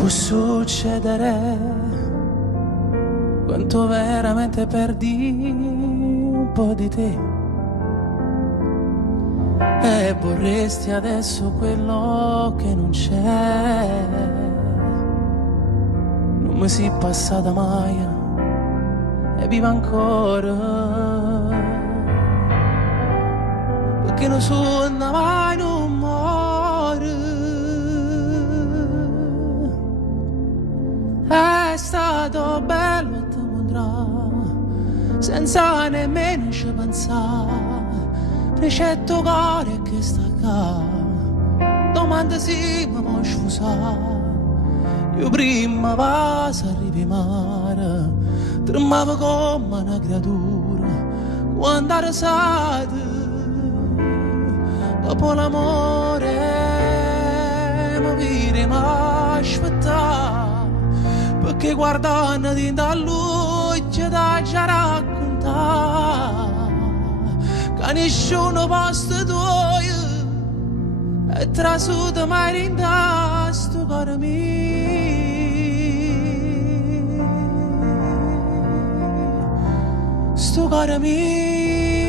può succedere quanto veramente perdi un po' di te e vorresti adesso quello che non c'è. Non mi si passata mai e vivo ancora, perché non sono mai non muore. È stato bello e te mondrà senza nemmeno ci pensare. Precetto cuore che sta qua, domanda si mi può scusare. Io prima vas arrivi mare, tremavo come una creatura quando era sade. Dopo l'amore mi vire ma aspettare, perché guardando dentro a lui ci da già raccontare che nessuno posto tuo e trasuto mai rinda sto cuore mio, sto cuore mio.